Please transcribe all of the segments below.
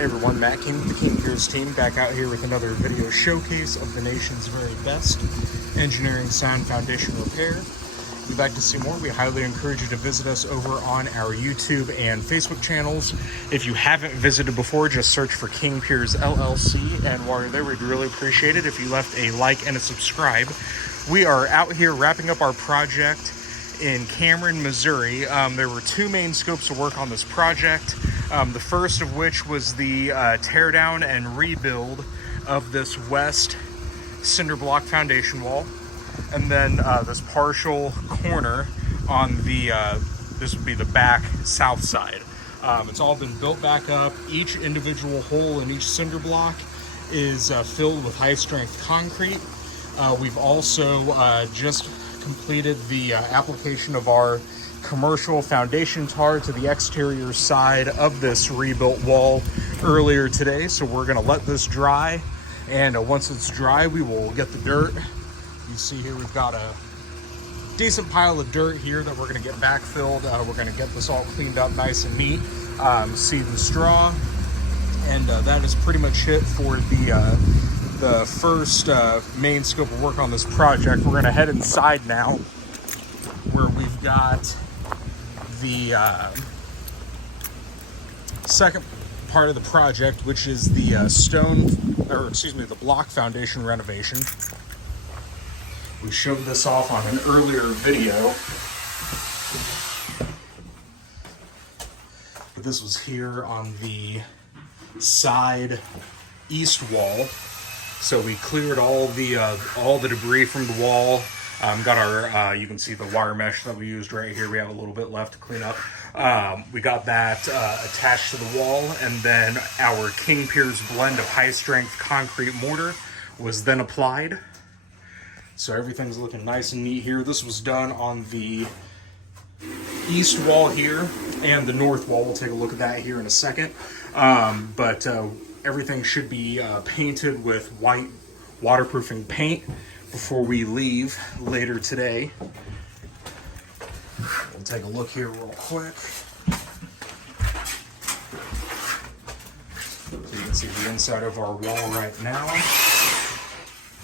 Hey everyone, Matt King with the King Piers team, back out here with another video showcase of the nation's very best engineering sound foundation repair. If you'd like to see more, we highly encourage you to visit us over on our YouTube and Facebook channels. If you haven't visited before, just search for King Piers LLC, and while you're there, we'd really appreciate it if you left a like and a subscribe. We are out here wrapping up our project in Cameron, Missouri. There were two main scopes of work on this project. The first of which was the teardown and rebuild of this west Cinderblock foundation wall, and then this partial corner on the this would be the back south side. It's all been built back up. Each individual hole in each cinder block is filled with high strength concrete. We've also just completed the application of our commercial foundation tar to the exterior side of this rebuilt wall earlier today. So we're going to let this dry, and once it's dry, we will get the dirt. You see here we've got a decent pile of dirt here that we're going to get backfilled. We're going to get this all cleaned up nice and neat, seed and straw, and that is pretty much it for the first main scope of work on this project. We're going to head inside now, where we've got the second part of the project, which is the the block foundation renovation. We showed this off on an earlier video, but this was here on the side east wall. So we cleared all the debris from the wall. Got our, you can see the wire mesh that we used right here. We have a little bit left to clean up. We got that attached to the wall, and then our King Piers blend of high strength concrete mortar was then applied. So everything's looking nice and neat here. This was done on the east wall here and the north wall. We'll take a look at that here in a second. But everything should be painted with white waterproofing paint before we leave later today. We'll take a look here real quick. So you can see the inside of our wall right now.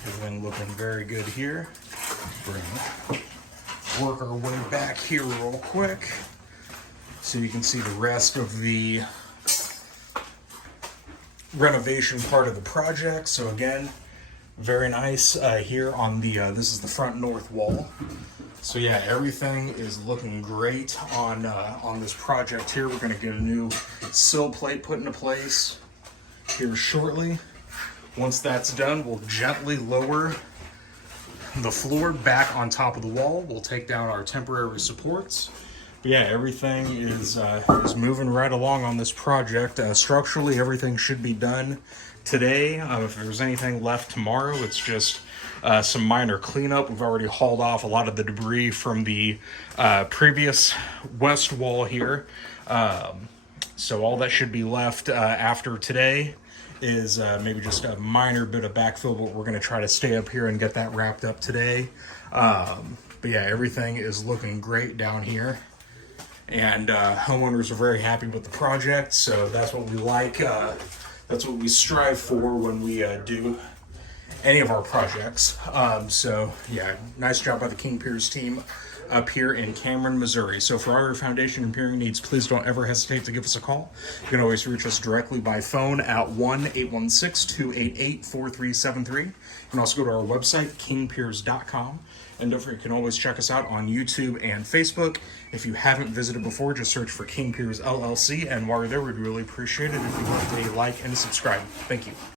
Everything looking very good here. We're gonna work our way back here real quick so you can see the rest of the renovation part of the project. So again, very nice here on the this is the front north wall. So yeah, everything is looking great on this project here. We're going to get a new sill plate put into place here shortly. Once that's done, we'll gently lower the floor back on top of the wall. We'll take down our temporary supports. But yeah, everything is moving right along on this project. Structurally, everything should be done today. If there's anything left tomorrow, it's just some minor cleanup. We've already hauled off a lot of the debris from the previous west wall here. So all that should be left after today is maybe just a minor bit of backfill, but we're going to try to stay up here and get that wrapped up today. But yeah, everything is looking great down here. And homeowners are very happy with the project, so that's what we like. That's what we strive for when we do any of our projects. So yeah, nice job by the King Piers team up here in Cameron, Missouri. So for all your foundation and piering needs, please don't ever hesitate to give us a call. You can always reach us directly by phone at 1-816-288-4373. You can also go to our website, kingpiers.com. And don't forget, you can always check us out on YouTube and Facebook. If you haven't visited before, just search for King Piers LLC. And while you're there, we'd really appreciate it if you left a like and a subscribe. Thank you.